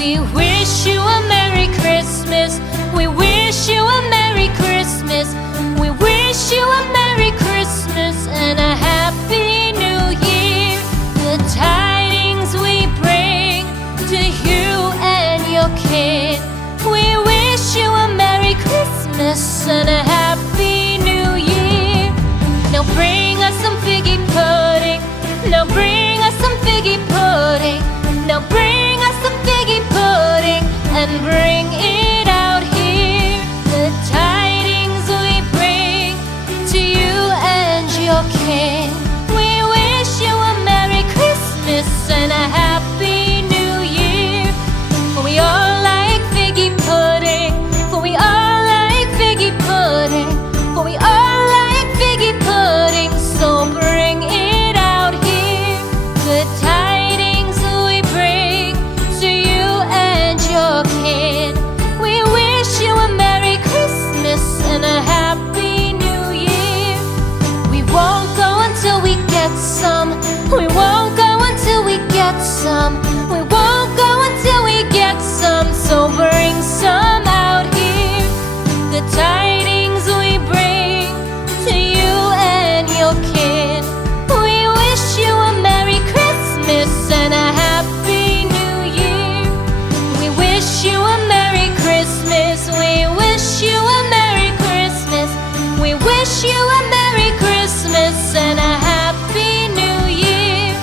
We wish you a Merry Christmas. We wish you a Merry Christmas. We wish you a Merry Christmas and a Happy New Year. The tidings we bring to you and your kid. We wish you a Merry Christmas and a Happy New Year. Now bring us some figgy pudding. Now bring us some figgy pudding. Now bring us some figgy pudding and bring it out here. The tidings we bring to you and your king. We wish you a Merry Christmas and a Happy New Year. For we all like figgy pudding. For we all like figgy pudding. For we all like figgy pudding. So bring it out here. The tidings we bring to you and your kid. We wish you a Merry Christmas and a Happy New Year. We won't go until we get some. We won't go until we get some. We won't go until we get some. So bring some out here. The tidings we bring to you and your kid. We wish you a Merry Christmas and a Happy New Year. We wish you a Merry Christmas. We wish you a Merry Christmas. We wish you a Merry Christmas and a Happy New Year.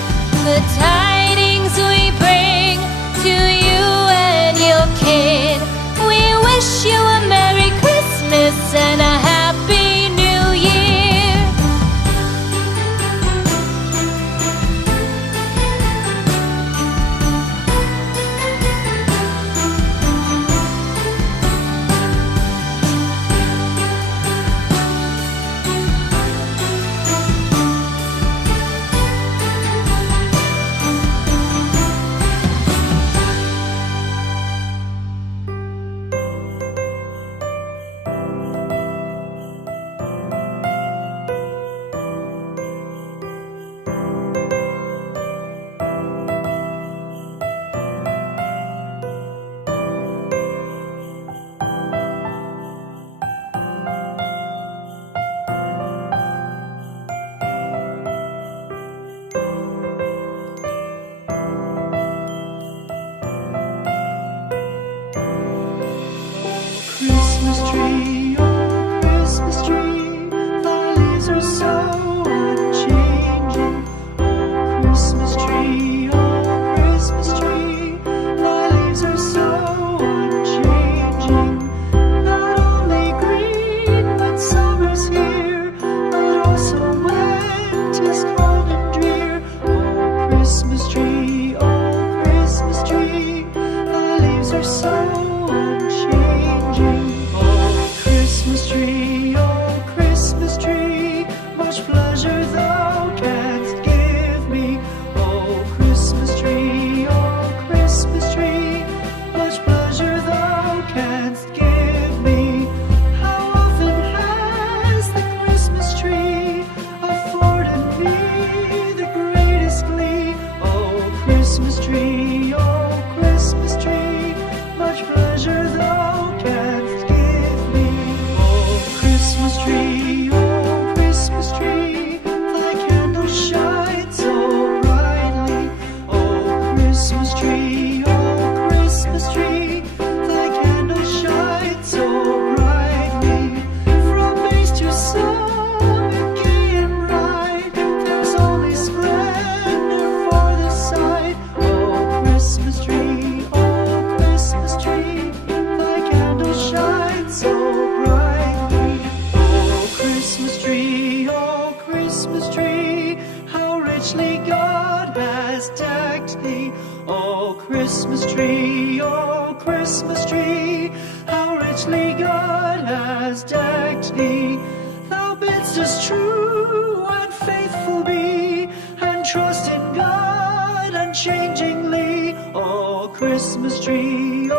The tidings we bring to you and your kid. We wish you a Merry Christmas and a Happy New Year. Christmas tree, oh Christmas tree, thy leaves are so unchanging. Oh Christmas tree, thy leaves are so unchanging. Not only green when summer's here, but also when 'tis cold and drear. Oh Christmas tree, thy leaves are so unchanging. Oh Christmas tree, much pleasure thou canst give me. Oh Christmas tree, much pleasure thou canst give me. How often has the Christmas tree afforded me the greatest glee? Oh Christmas tree, much pleasure thou canst give me. Oh Christmas tree, thy candle shines so brightly. Oh Christmas tree, thy candle shines so brightly. From base to summit, gay and bright, there's only splendor for the sight. Oh Christmas tree, thy candle shines so brightly. Oh Christmas tree, how richly God has decked thee. Oh Christmas tree, how richly God has decked thee. Thou bidst us true and faithful be, and trust in God unchangingly. Oh Christmas tree,